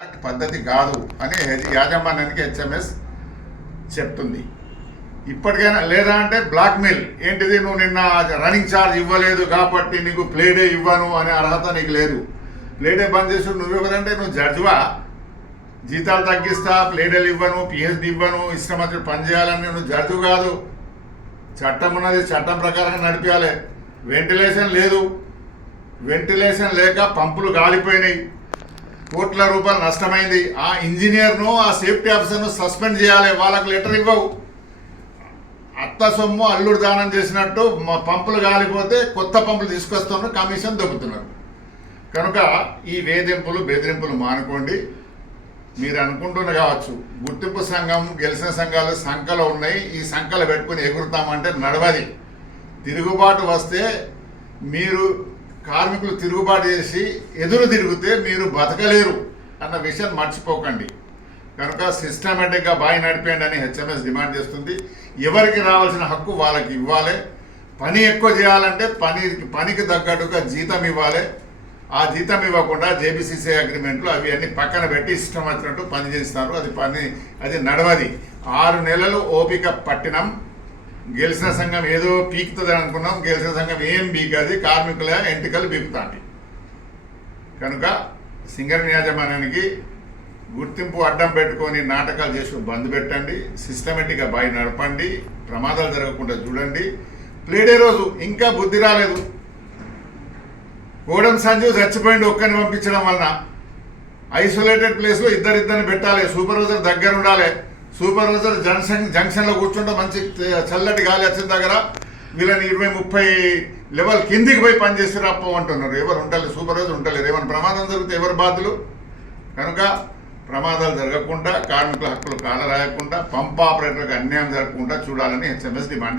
పద్ధతి కాదు అని యాజమాన్యానికి హెచ్ఎంఎస్ చెప్తుంది. ఇప్పటికైనా లేదా అంటే బ్లాక్మెయిల్ ఏంటిది, నువ్వు నిన్న రన్నింగ్ ఛార్జ్ ఇవ్వలేదు కాబట్టి నీకు ప్లేడే ఇవ్వను అనే అర్హత నీకు లేదు. ప్లేడే బంద్ చేసి నువ్వెవరంటే నువ్వు జడ్జివా? జీతాలు తగ్గిస్తా, ప్లేడేలు ఇవ్వను, పిహెచ్డి ఇవ్వను, ఇష్టం వచ్చి పని చేయాలని నువ్వు జడ్జు కాదు. చట్టం ఉన్నది, చట్టం ప్రకారంగా నడిపించాలి. వెంటిలేషన్ లేదు, వెంటిలేషన్ లేక పంపులు గాలిపోయినాయి, కోట్ల రూపాయలు నష్టమైంది. ఆ ఇంజనీర్ను, ఆ సేఫ్టీ ఆఫీసర్ను సస్పెండ్ చేయాలి. వాళ్ళకు లెటర్ ఇవ్వవు. అత్త సొమ్ము అల్లుడు దానం చేసినట్టు పంపులు గాలిపోతే కొత్త పంపులు తీసుకొస్తున్నారు, కమిషన్ దొబ్బుతున్నారు. కనుక ఈ వేధింపులు బెదిరింపులు మానుకోండి. మీరు అనుకుంటున్న కావచ్చు గుర్తింపు సంఘం గెలిచిన సంఘాలు సంఖలో ఉన్నాయి, ఈ సంఖలు పెట్టుకుని ఎగురుతామంటే నడవది. తిరుగుబాటు వస్తే మీరు కార్మికులు తిరుగుబాటు చేసి ఎదురు తిరిగితే మీరు బతకలేరు అన్న విషయం మర్చిపోకండి. కనుక సిస్టమేటిక్గా బాగా నడిపేయండి అని హెచ్ఎంఎస్ డిమాండ్ చేస్తుంది. ఎవరికి రావాల్సిన హక్కు వాళ్ళకి ఇవ్వాలి. పని ఎక్కువ చేయాలంటే పనికి తగ్గట్టుగా జీతం ఇవ్వాలి. ఆ జీతం ఇవ్వకుండా జేబీసీసీ అగ్రిమెంట్లు అవి అన్ని పక్కన పెట్టి ఇష్టం వచ్చినట్టు పని చేస్తారు. అది నడవది. 6 నెలలు ఓపిక పట్టినం. గెలిచిన సంఘం ఏదో పీకుతుంది అనుకున్నాం, గెలిచిన సంఘం ఏం పీకది, కార్మికుల ఎంటికలు పీకుతాండి. కనుక సింగరేణి యాజమాన్యానికి గుర్తింపు అడ్డం పెట్టుకొని నాటకాలు చేసి బంద్ పెట్టండి. సిస్టమేటిక్గా బాగా నడపండి. ప్రమాదాలు జరగకుండా చూడండి. ప్లేడే రోజు ఇంకా బుద్ధి రాలేదు. కోడం సంజీవ్ చచ్చిపోయింది ఒక్కరిని పంపించడం వలన. ఐసోలేటెడ్ ప్లేస్లో ఇద్దరిని పెట్టాలి. సూపర్వైజర్ దగ్గర ఉండాలి. సూపర్వైజర్ జంక్షన్లో కూర్చుంటే మంచి చల్లటి గాలి వచ్చిన దగ్గర వీళ్ళని 20-30 లెవెల్ కిందికి పోయి పనిచేసి రాపోమంటున్నారు. ఎవరు ఉంటలేదు, సూపర్వైజర్ ఉంటలేరు. ఏమైనా ప్రమాదం జరిగితే ఎవరు బాధ్యులు? కనుక ప్రమాదాలు జరగకుండా, కార్మికుల హక్కులు కాలరాయకుండా, పంప్ ఆపరేటర్లకు అన్యాయం జరగకుండా చూడాలని హెచ్ఎంఎస్ డిమాండ్